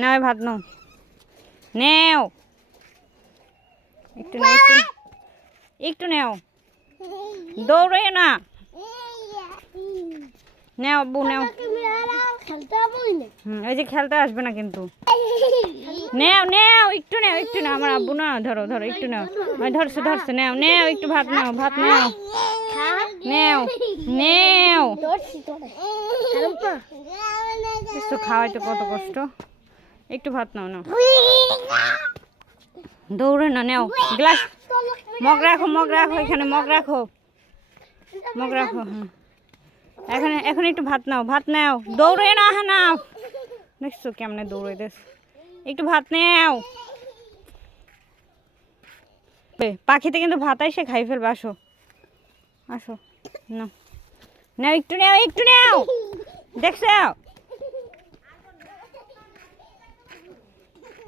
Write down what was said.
নাও ভাত নাও, নেও একটু নাও, একটু নেও, দৌড়ে না, নেও আব্বু নেও। ওই যে খেলতে আসবে না কিন্তু, নেও নেও একটু নেও, একটু নেও আমার আব্বু না, ধরো ধরো একটু নেও, ধরছে ধরছে, নেও নেও একটু ভাত নাও, ভাত নেও, নেও নেও, কিছু খাওয়াইতে কত কষ্ট, একটু ভাত নাও নাও, দৌড়ে না, নেও গ্লাস, মগ রাখো, মগ রাখো, এখানে মগ রাখো, মগ রাখো, হ্যাঁ এখানে, এখন একটু ভাত নাও, ভাত নাও, দৌড়ে না, হ্যাঁ নাও, দেখছো কেমনে দৌড়ে দেশ, একটু ভাত নেও, পাখিতে কিন্তু ভাত এসে খাই ফেলবে, আসো আসো, নাও নাও একটু নেও, একটু নেও, দেখছো